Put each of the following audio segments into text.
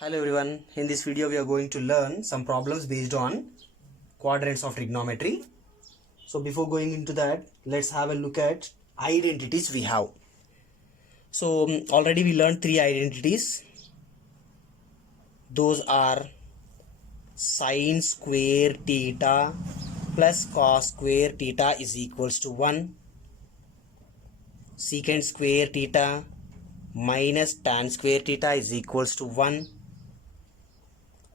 Hello everyone, in this video we are going to learn some problems based on quadrants of trigonometry. So before going into that, let's have a look at identities we have. So already we learned three identities. Those are sine square theta plus cos square theta is equals to 1, secant square theta minus tan square theta is equals to 1,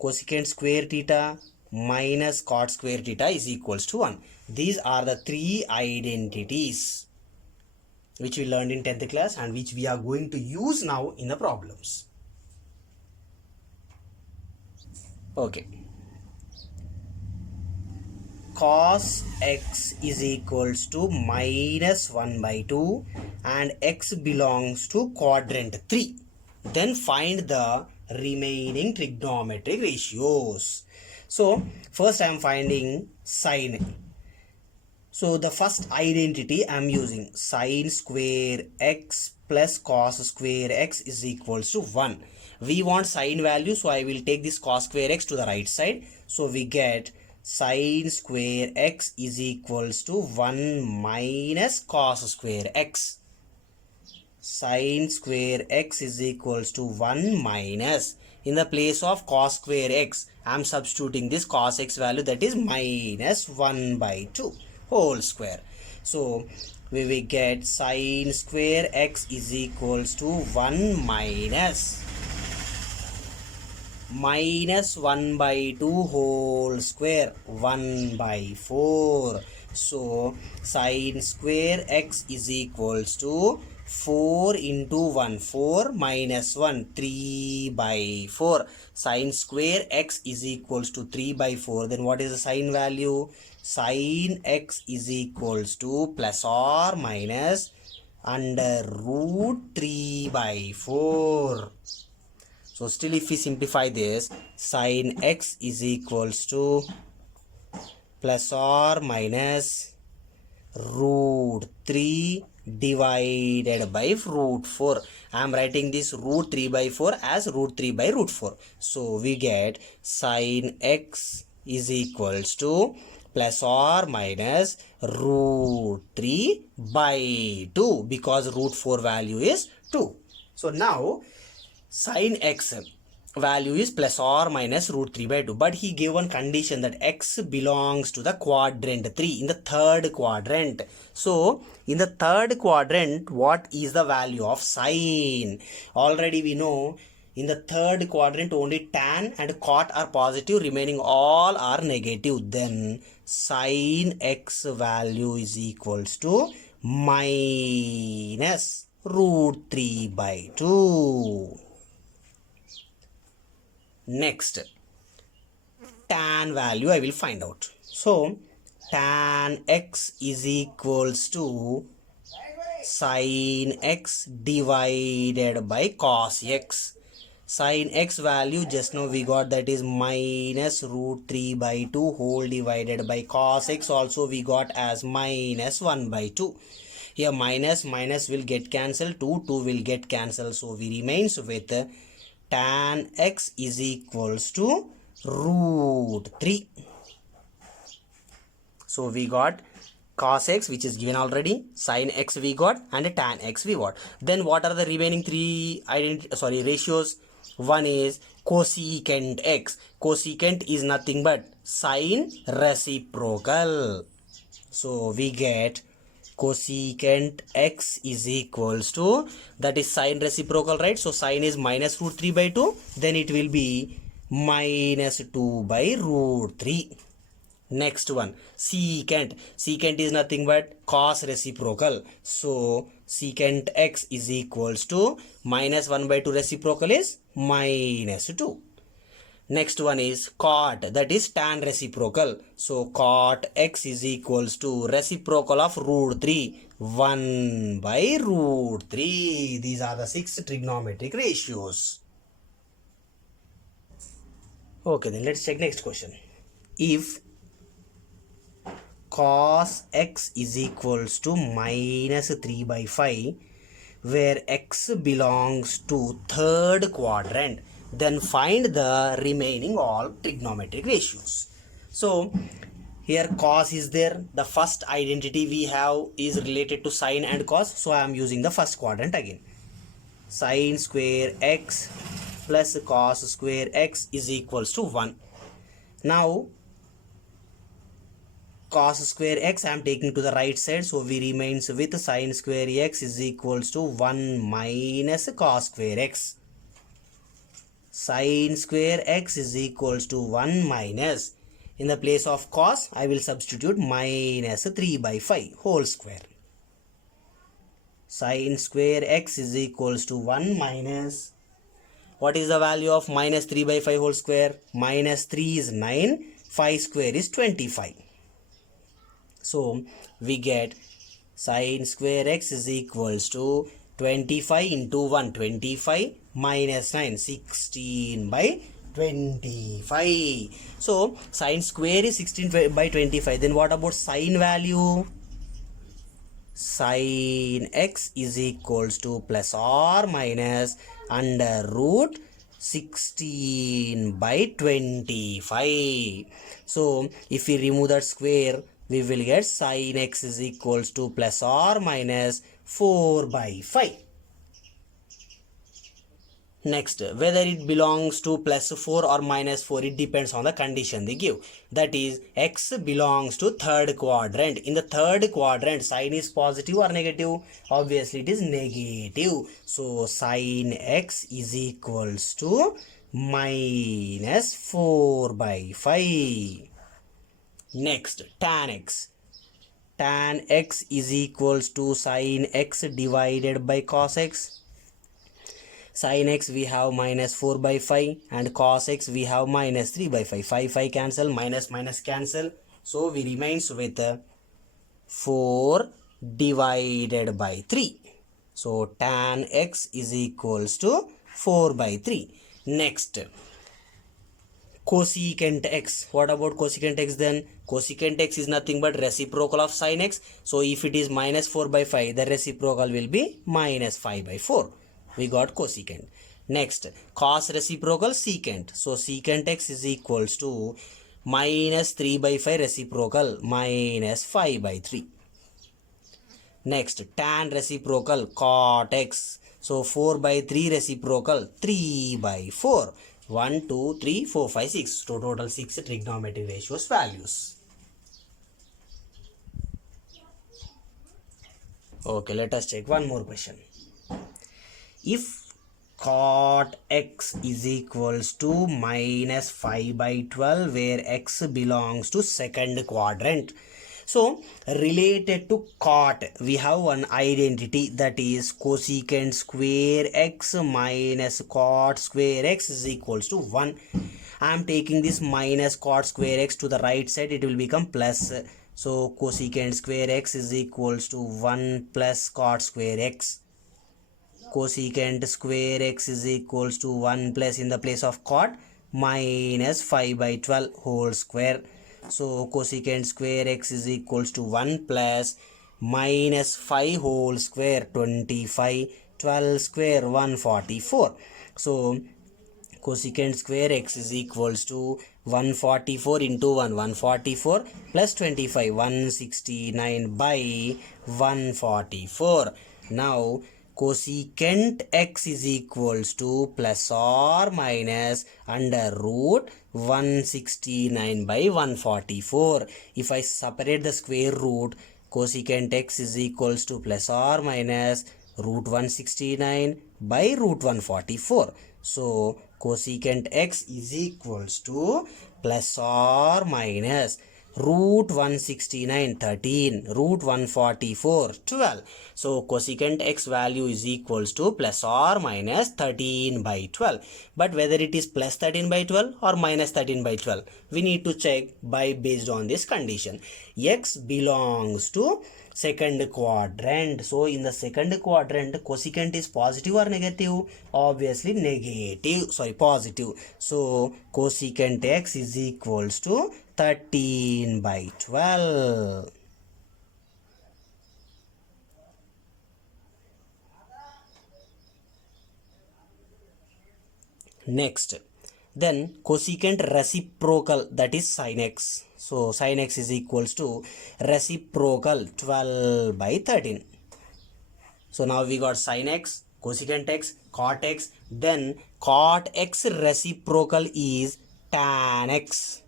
cosecant square theta minus cot square theta is equals to 1. These are the three identities which we learned in 10th class and which we are going to use now in the problems. Okay. Cos x is equals to minus 1 by 2 and x belongs to quadrant 3. Then find the remaining trigonometric ratios. So first I am finding sine. So the first identity I am using sine square x plus cos square x is equals to 1. We want sine value, so I will take this cos square x to the right side. So we get sine square x is equals to 1 minus cos square x. Sine square x is equals to 1 minus, in the place of cos square x I am substituting this cos x value, that is minus 1 by 2 whole square. So we will get sine square x is equals to 1 minus 1 by 2 whole square, 1 by 4. So sine square x is equals to 4 into 1, 4 minus 1, 3 by 4. Sine square x is equals to 3 by 4. Then what is the sine value? Sine x is equals to plus or minus under root 3 by 4. So still if we simplify this, sine x is equals to plus or minus root 3 divided by root 4. I am writing this root 3 by 4 as root 3 by root 4. So we get sine x is equals to plus or minus root 3 by 2, because root 4 value is 2. So now sine x value is plus or minus root 3 by 2, but he gave one condition that x belongs to the quadrant 3, in the third quadrant. So in the third quadrant, what is the value of sine? Already we know in the third quadrant only tan and cot are positive, remaining all are negative. Then sine x value is equals to minus root 3 by 2. Next, tan value I will find out. So tan x is equals to sine x divided by cos x. Sine x value just now we got, that is minus root 3 by 2 whole divided by cos x, also we got as minus 1 by 2. Here minus will get cancelled, 2 will get cancelled, so we remains with tan x is equals to root 3. So we got cos x, which is given already, sin x we got, and tan x we got. Then what are the remaining three ratios? One is cosecant x. Cosecant is nothing but sine reciprocal. So we get cosecant x is equals to, that is sine reciprocal, right? So sine is minus root 3 by 2, then it will be minus 2 by root 3. Next one, secant. Secant is nothing but cos reciprocal. So secant x is equals to minus 1 by 2 reciprocal is minus 2. Next one is cot, that is tan reciprocal. So cot x is equals to reciprocal of root 3, 1 by root 3. These are the 6 trigonometric ratios. Okay, then let's check next question. If cos x is equals to minus 3 by 5, where x belongs to third quadrant, Then find the remaining all trigonometric ratios. So here cos is there. The first identity we have is related to sine and cos. So I am using the first quadrant again. Sine square x plus cos square x is equals to 1. Now cos square x I am taking to the right side, so we remains with sine square x is equals to 1 minus cos square x. Sine square x is equals to 1 minus, in the place of cos I will substitute minus 3 by 5 whole square. Sine square x is equals to 1 minus, what is the value of minus 3 by 5 whole square? Minus 3 is 9, 5 square is 25. So we get sine square x is equals to 25 into 1, 25 minus 9, 16 by 25. So sine square is 16 by 25. Then what about sine value? Sine x is equals to plus or minus under root 16 by 25. So if we remove that square, we will get sine x is equals to plus or minus 4 by 5. Next, whether it belongs to plus 4 or minus 4, it depends on the condition they give. That is, x belongs to third quadrant. In the third quadrant, sine is positive or negative? Obviously, it is negative. So, sine x is equals to minus 4 by 5. Next, tan x. Tan x is equals to sine x divided by cos x. Sin x we have minus 4 by 5 and cos x we have minus 3 by 5. 5 cancel, minus minus cancel. So we remains with 4 divided by 3. So tan x is equals to 4 by 3. Next, cosecant x. What about cosecant x then? Cosecant x is nothing but reciprocal of sin x. So if it is minus 4 by 5, the reciprocal will be minus 5 by 4. We got cosecant. Next, cos reciprocal secant. So secant x is equals to minus 3 by 5 reciprocal minus 5 by 3. Next, tan reciprocal cot x. So 4 by 3 reciprocal 3 by 4. 1, 2, 3, 4, 5, 6. So total 6 trigonometric ratios values. Okay, let us check one more question. If cot x is equals to minus 5 by 12, where x belongs to second quadrant. So related to cot, we have one identity, that is cosecant square x minus cot square x is equals to 1. I am taking this minus cot square x to the right side, it will become plus. So cosecant square x is equals to 1 plus cot square x. Cosecant square x is equals to 1 plus, in the place of cot, minus 5 by 12 whole square. So cosecant square x is equals to 1 plus minus 5 whole square, 25, 12 square, 144. So cosecant square x is equals to 144 into 1, 144 plus 25, 169 by 144. Now cosecant x is equals to plus or minus under root 169 by 144. If I separate the square root, cosecant x is equals to plus or minus root 169 by root 144. So cosecant x is equals to plus or minus root 169 13, root 144 12. So cosecant x value is equals to plus or minus 13 by 12. But whether it is plus 13 by 12 or minus 13 by 12, we need to check by based on this condition. X belongs to second quadrant. So in the second quadrant, cosecant is positive or negative? Obviously negative, positive. So cosecant x is equals to 13 by 12. Next, then cosecant reciprocal, that is sin x. So sin x is equals to reciprocal 12 by 13. So now we got sin x, cosecant x, cot x. Then cot x reciprocal is tan x.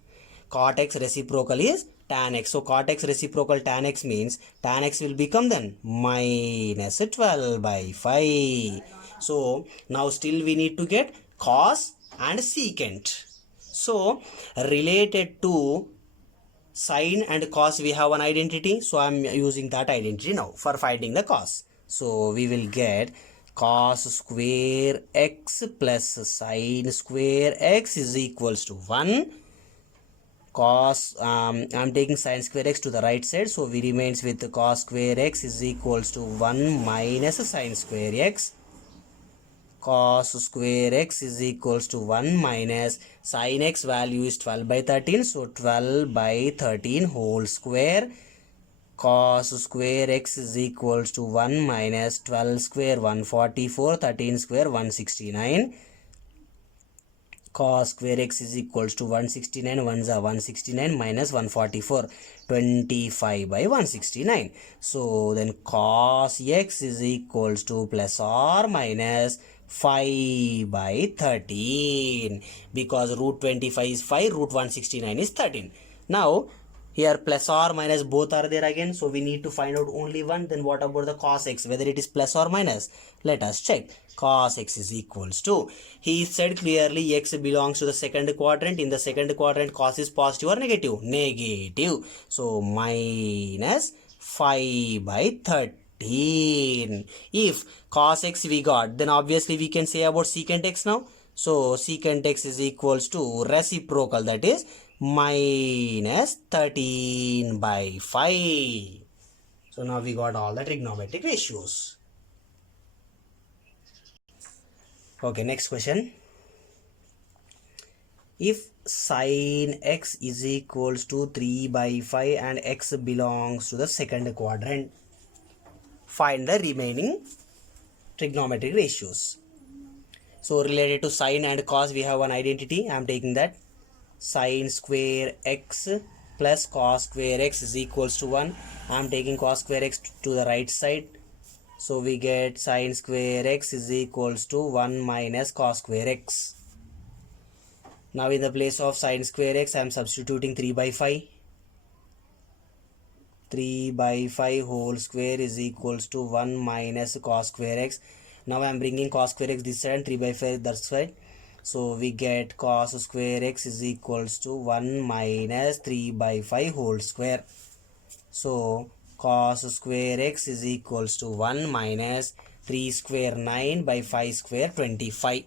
Cot x reciprocal is tan x. So cot x reciprocal tan x means tan x will become then minus 12 by 5. So now still we need to get cos and secant. So related to sine and cos we have an identity. So I am using that identity now for finding the cos. So we will get cos square x plus sine square x is equals to 1. Cos, I'm taking sine square x to the right side, so we remains with cos square x is equals to 1 minus sine square x. Cos square x is equals to 1 minus sin x value is 12 by 13, so 12 by 13 whole square. Cos square x is equals to 1 minus 12 square 144, 13 square 169. Cos square x is equals to 169, 1s are 169 minus 144, 25 by 169. So then cos x is equals to plus or minus 5 by 13, because root 25 is 5, root 169 is 13. Now here plus or minus both are there again, so we need to find out only one. Then what about the cos x, whether it is plus or minus? Let us check. Cos x is equals to, he said clearly x belongs to the second quadrant. In the second quadrant, cos is positive or negative? Negative. So minus 5 by 13. If cos x we got, then obviously we can say about secant x now. So secant x is equals to reciprocal, that is minus 13 by 5. So now we got all the trigonometric ratios. Okay, next question. If sin x is equals to 3 by 5 and x belongs to the second quadrant, find the remaining trigonometric ratios. So related to sin and cos we have one identity. I am taking that. Sin square x plus cos square x is equals to 1. I am taking cos square x to the right side. So we get sin square x is equals to 1 minus cos square x. Now in the place of sin square x I am substituting 3 by 5. 3 by 5 whole square is equals to 1 minus cos square x. Now I am bringing cos square x this side and 3 by 5 that side. So we get cos square x is equals to 1 minus 3 by 5 whole square. So cos square x is equals to 1 minus 3 square 9 by 5 square 25.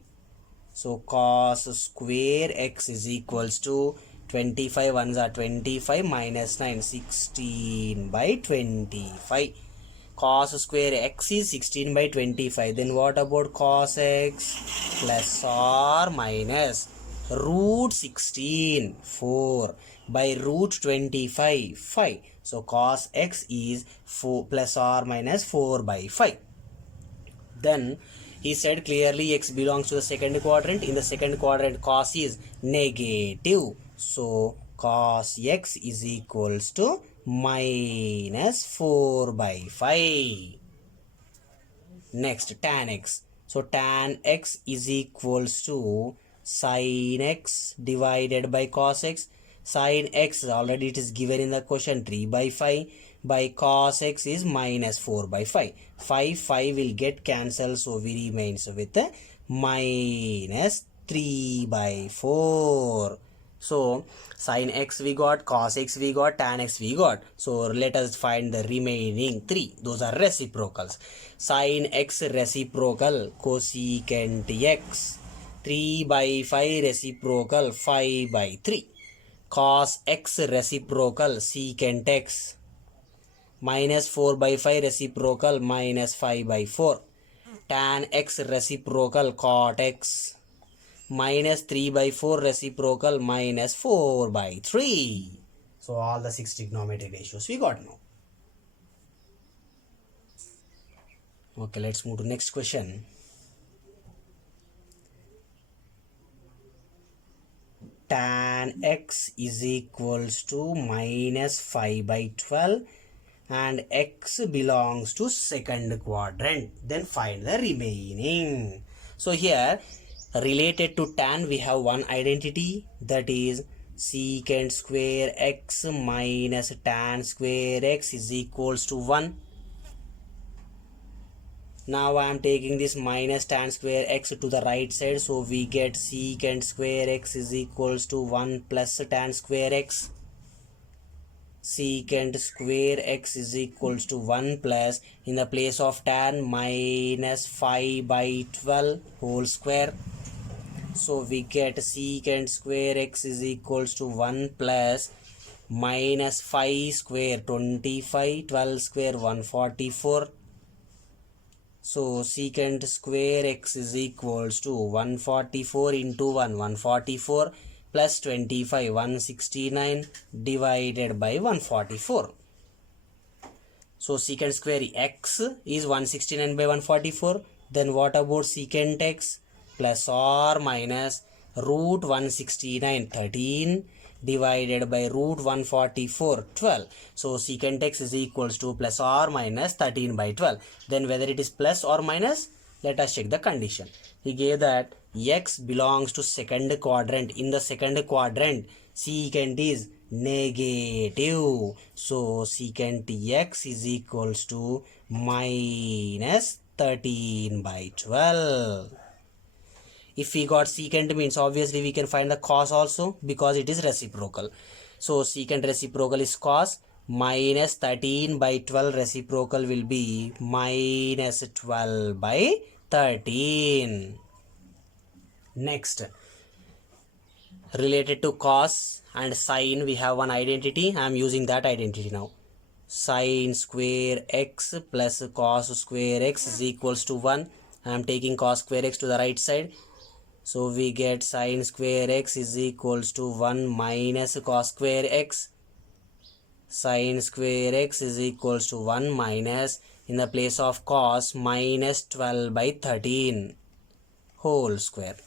So cos square x is equals to 25, ones are 25 minus 9, 16 by 25. Cos square x is 16 by 25. Then what about cos x? Plus or minus root 16, 4 by root 25, 5. So cos x is 4 plus or minus 4 by 5. Then he said clearly x belongs to the second quadrant. In the second quadrant, cos is negative. So cos x is equals to minus 4 by 5. Next, tan x. So tan x is equals to sin x divided by cos x. Sin x already it is given in the question, 3 by 5 by cos x is minus 4 by 5. 5 will get cancelled, so we remains with minus 3 by 4. So sin x we got, cos x we got, tan x we got. So let us find the remaining 3. Those are reciprocals. Sin x reciprocal cosecant x. 3 by 5 reciprocal 5 by 3. Cos x reciprocal secant x. Minus 4 by 5 reciprocal minus 5 by 4. Tan x reciprocal cot x. Minus 3 by 4 reciprocal minus 4 by 3. So all the 6 trigonometric ratios we got now. Okay, let's move to next question. tan x is equals to minus 5 by 12 and x belongs to second quadrant. Then find the remaining. So here related to tan we have one identity, that is secant square x minus tan square x is equals to 1. Now I am taking this minus tan square x to the right side, so we get secant square x is equals to 1 plus tan square x. Secant square x is equals to 1 plus, in the place of tan, minus 5 by 12 whole square. So we get secant square x is equals to 1 plus minus 5 square 25, 12 square 144. So secant square x is equals to 144 into 1, 144 plus 25, 169 divided by 144. So secant square x is 169 by 144. Then what about secant x? Plus or minus root 169, 13 divided by root 144, 12. So secant x is equals to plus or minus 13 by 12. Then whether it is plus or minus, let us check the condition. He gave that x belongs to second quadrant. In the second quadrant, secant is negative. So secant x is equals to minus 13 by 12. If we got secant means obviously we can find the cos also, because it is reciprocal. So secant reciprocal is cos, minus 13 by 12 reciprocal will be minus 12 by 13. Next, related to cos and sine we have one identity. I am using that identity now. Sine square x plus cos square x is equals to 1. I am taking cos square x to the right side. So we get sine square x is equals to 1 minus cos square x. Sine square x is equals to 1 minus, in the place of cos, minus 12 by 13 whole square.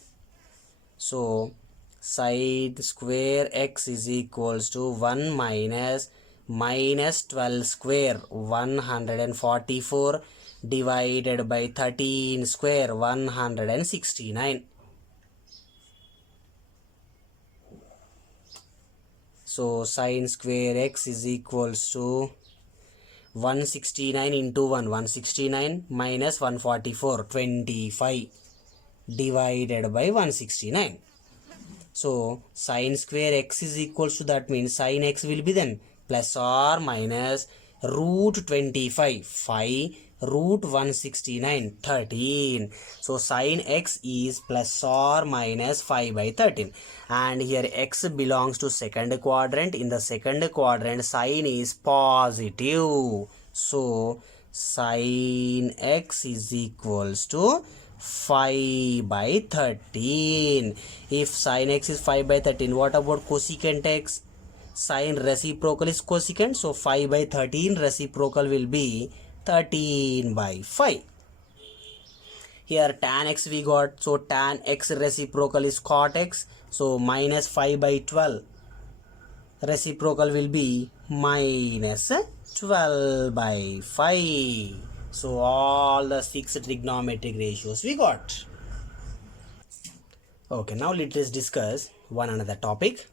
So sine square x is equals to 1 minus minus 12 square 144 divided by 13 square 169. So sine square x is equals to 169 into 1, 169 minus 144, 25 divided by 169. So sine square x is equals to, that means sine x will be then plus or minus root 25, 5 root 169, 13. So sine x is plus or minus 5 by 13. And here x belongs to second quadrant. In the second quadrant, sine is positive. So sine x is equals to 5 by 13. If sine x is 5 by 13, what about cosecant x? Sine reciprocal is cosecant, so 5 by 13 reciprocal will be 13 by 5. Here tan x we got, so tan x reciprocal is cot x, so minus 5 by 12 reciprocal will be minus 12 by 5. So all the 6 trigonometric ratios we got. Okay, now let us discuss one another topic.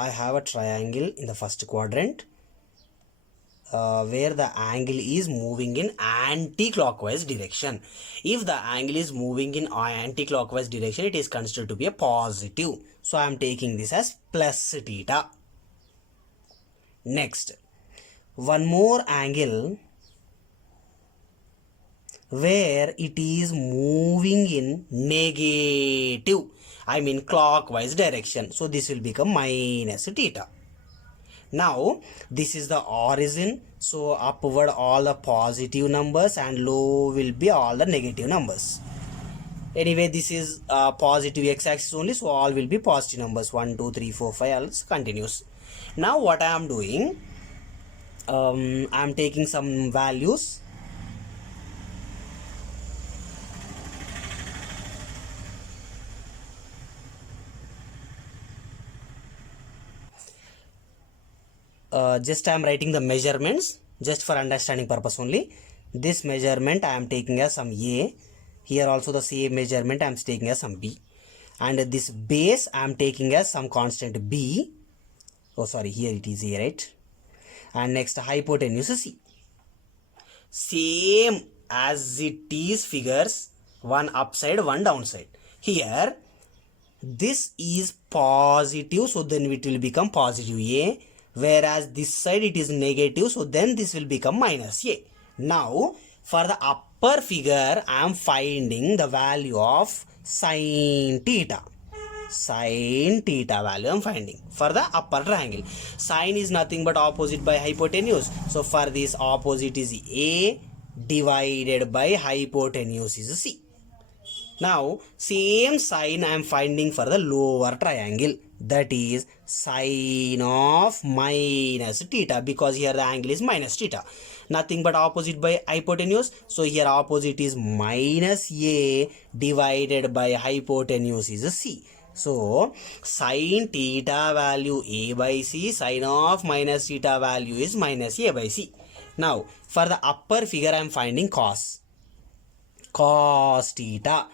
I have a triangle in the first quadrant where the angle is moving in anti-clockwise direction. If the angle is moving in anti-clockwise direction, it is considered to be a positive. So I am taking this as plus theta. Next, one more angle where it is moving in negative, I mean clockwise direction. So this will become minus theta. Now this is the origin. So upward all the positive numbers and low will be all the negative numbers. Anyway, this is positive x-axis only. So all will be positive numbers. 1, 2, 3, 4, 5 else continues. Now what I am doing, I'm taking some values. Just I am writing the measurements just for understanding purpose only. This measurement I am taking as some A. Here also the same measurement I am taking as some B. And this base I am taking as some constant B. Oh sorry, here it is A, right? And next hypotenuse is C. Same as it is figures, one upside, one downside. Here this is positive, so then it will become positive A, whereas this side it is negative, so then this will become minus A. Now for the upper figure I am finding the value of sin theta. Sin theta value I am finding for the upper triangle. Sin is nothing but opposite by hypotenuse, so for this opposite is A divided by hypotenuse is C. Now same sign I am finding for the lower triangle, that is sine of minus theta, because here the angle is minus theta, nothing but opposite by hypotenuse, so here opposite is minus A divided by hypotenuse is C. So sine theta value A by C, sine of minus theta value is minus A by C. Now for the upper figure I am finding cos theta,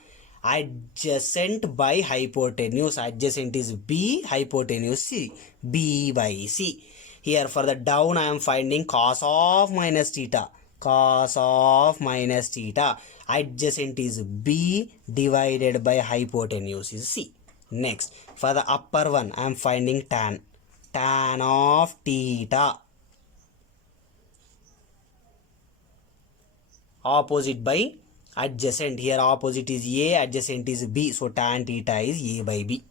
adjacent by hypotenuse, adjacent is B, hypotenuse C, B by C. Here for the down I am finding cos of minus theta, adjacent is B divided by hypotenuse is C. Next for the upper one I am finding tan of theta, opposite by adjacent, here opposite is A, adjacent is B, so tan theta is A by B.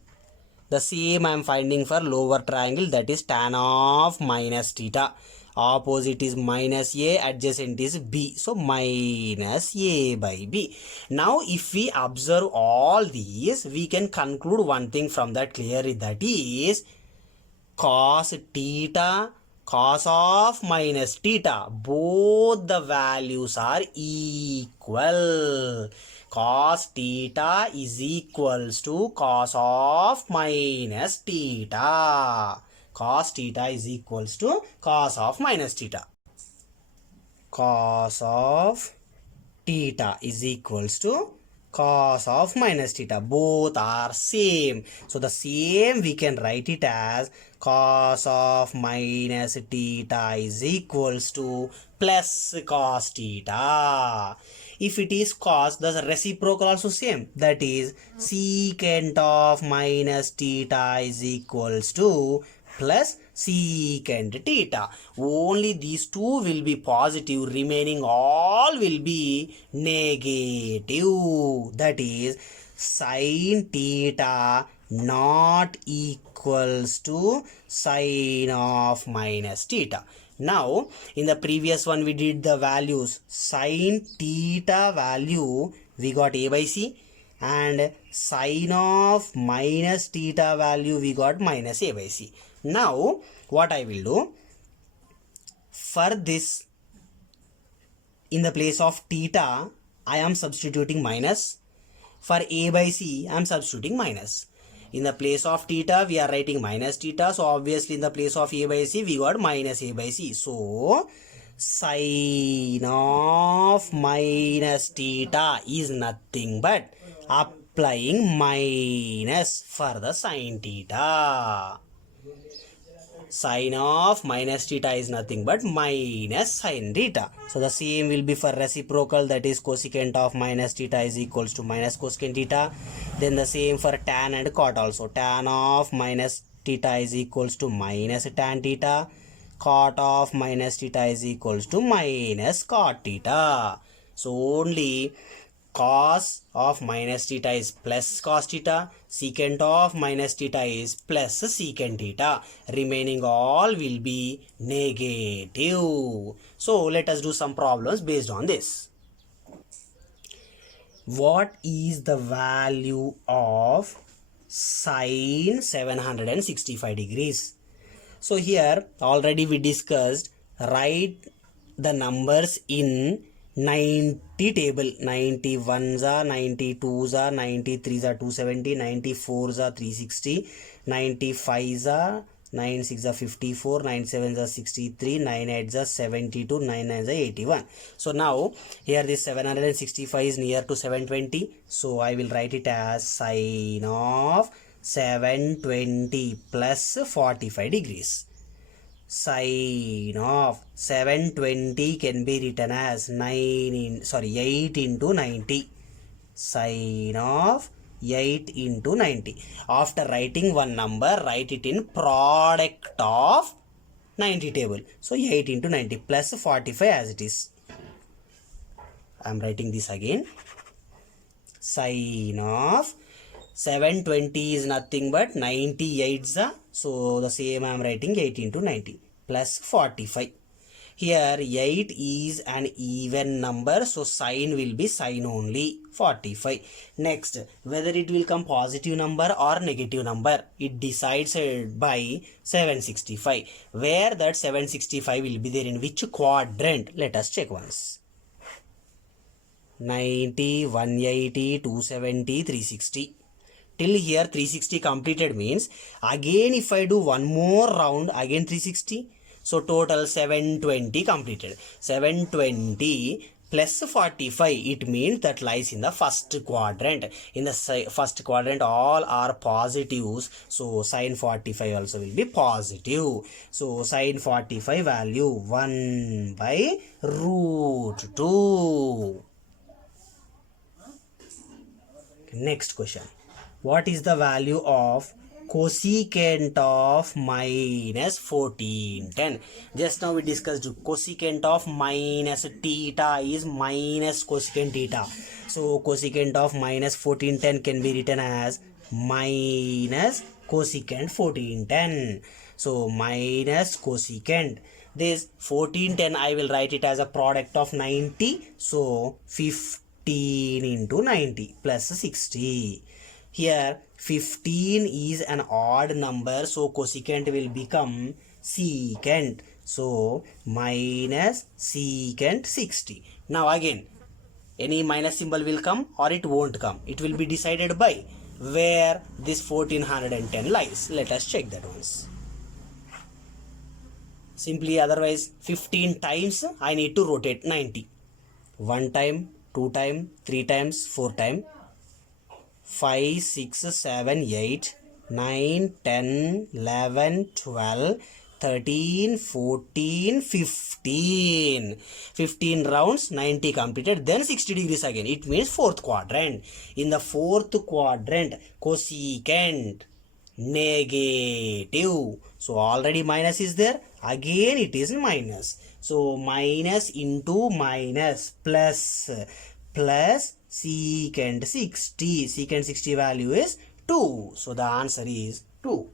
The same I am finding for lower triangle, that is tan of minus theta, opposite is minus A, adjacent is B, so minus A by B. Now if we observe all these, we can conclude one thing from that clearly, that is cos theta, cos of minus theta, both the values are equal. Cos theta is equals to cos of minus theta. Cos theta is equals to cos of minus theta. Cos of theta is equals to cos of minus theta. Both are same. So the same we can write it as cos of minus theta is equals to plus cos theta. If it is cos, the reciprocal also same. That is secant of minus theta is equals to plus secant theta. Only these two will be positive, remaining all will be negative. That is sin theta not equals to sin of minus theta. Now in the previous one we did the values. Sin theta value we got A by C, and sin of minus theta value we got minus A by C. Now what I will do, for this, in the place of theta I am substituting minus, for A by C I am substituting minus. In the place of theta we are writing minus theta, so obviously in the place of A by C we got minus A by C. So sin of minus theta is nothing but applying minus for the sin theta. Sin of minus theta is nothing but minus sin theta. So the same will be for reciprocal, that is cosecant of minus theta is equals to minus cosecant theta. Then the same for tan and cot also. Tan of minus theta is equals to minus tan theta. Cot of minus theta is equals to minus cot theta. So only cos of minus theta is plus cos theta, secant of minus theta is plus secant theta, remaining all will be negative. So let us do some problems based on this. What is the value of sine 765 degrees? So here already we discussed write the numbers in 90 table. 91s are 92s are 93s are 270, 94s are 360, 95s are 96 are 54, 97s are 63, 98s are 72, 99s are 81. So now here this 765 is near to 720. So I will write it as sine of 720 plus 45 degrees. Sine of 720 can be written as 8 into 90. Sine of 8 into 90. After writing one number, write it in product of 90 table. So 8 into 90 plus 45 as it is. I am writing this again. Sine of 720 is nothing but 98. So the same I am writing 8 into 90 plus 45. Here 8 is an even number, so sign will be sign only 45. Next, whether it will come positive number or negative number, it decides by 765. Where that 765 will be there, in which quadrant? Let us check once. 90, 180, 270, 360. Till here 360 completed means again if I do one more round, again 360. So total 720 completed. 720 plus 45, it means that lies in the first quadrant. In the first quadrant all are positives, so sin 45 also will be positive. So sin 45 value 1 by root 2. Next question. What is the value of cosecant of minus 1410? Just now we discussed cosecant of minus theta is minus cosecant theta. So cosecant of minus 1410 can be written as minus cosecant 1410. So minus cosecant. This 1410 I will write it as a product of 90. So 15 into 90 plus 60. Here 15 is an odd number, so cosecant will become secant. So minus secant 60. Now again, any minus symbol will come or it won't come. It will be decided by where this 1410 lies. Let us check that once. Simply otherwise 15 times I need to rotate 90. 1 time, 2 time, 3 times, 4 time. 5, 6, 7, 8, 9, 10, 11, 12, 13, 14, 15. 15 rounds, 90 completed, then 60 degrees again. It means fourth quadrant. In the fourth quadrant, cosecant negative. So already minus is there. Again it is minus. So minus into minus plus secant 60. Secant 60 value is 2. So the answer is 2.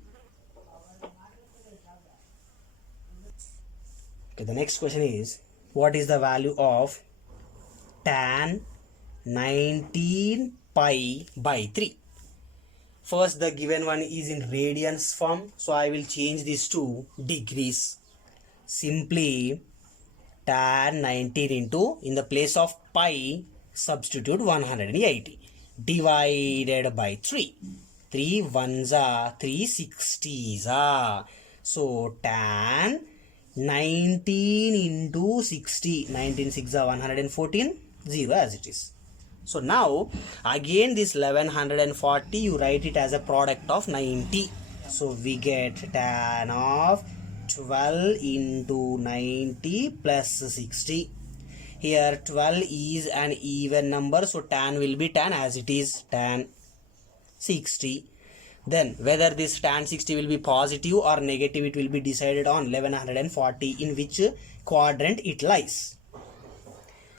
Okay, the next question is, what is the value of tan 19 pi by 3? First, the given one is in radians form, so I will change this to degrees. Simply tan 19 into, in the place of pi, substitute 180 divided by 3. 3 ones are 360s are. So tan 19 into 60. 19 6 are 114. 0 as it is. So now again this 1140 you write it as a product of 90. So we get tan of 12 into 90 plus 60. Here 12 is an even number, so tan will be tan as it is, tan 60. Then whether this tan 60 will be positive or negative, it will be decided on 1140 in which quadrant it lies.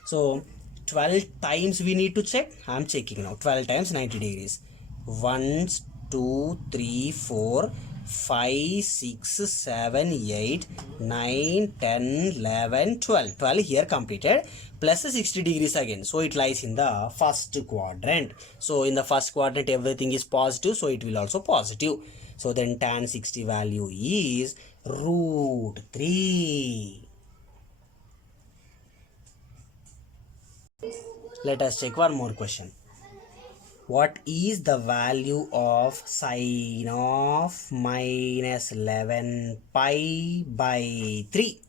So 12 times we need to check. I am checking now. 12 times 90 degrees. 1, 2, 3, 4, 5, 6, 7, 8, 9, 10, 11, 12. 12 here completed. Plus 60 degrees again. So it lies in the first quadrant. So in the first quadrant everything is positive. So it will also positive. So then tan 60 value is root 3. Let us check one more question. What is the value of sine of minus 11 pi by 3?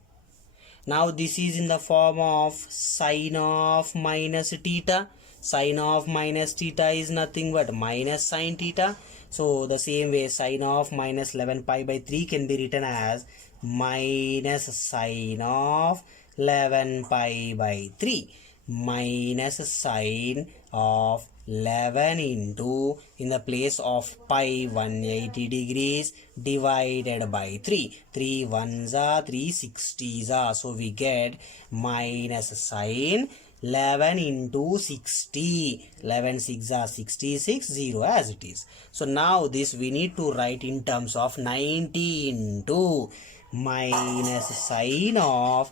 Now this is in the form of sine of minus theta. Sine of minus theta is nothing but minus sine theta. So the same way sine of minus 11 pi by 3 can be written as minus sine of 11 pi by 3 minus sine of 11 into, in the place of pi, 180 degrees divided by 3. 3 ones are 360s are. So we get minus sine 11 into 60. 11 6 are 66, 0 as it is. So now this we need to write in terms of 90 into minus sine of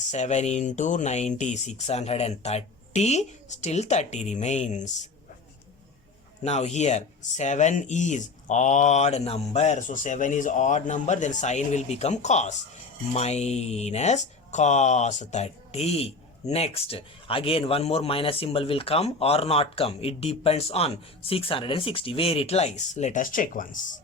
7 into 90, 630, still 30 remains. Now here 7 is odd number, so 7 is odd number, then sine will become cos, minus cos 30. Next, again one more minus symbol will come or not come, it depends on 660 where it lies. Let us check once.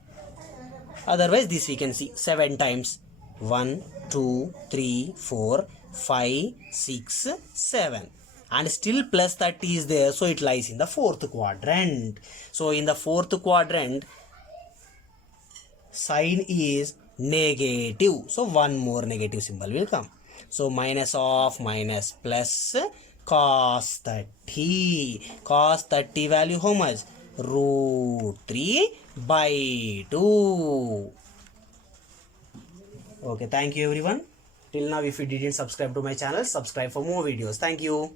Otherwise this we can see 7 times 1 2 3 4 5 6 7, and still plus 30 is there, so it lies in the fourth quadrant. So in the fourth quadrant sign is negative, so one more negative symbol will come. So minus of minus plus cos 30. Cos 30 value how much? Root 3 by 2. Okay, thank you everyone. Till now, if you didn't subscribe to my channel, subscribe for more videos. Thank you.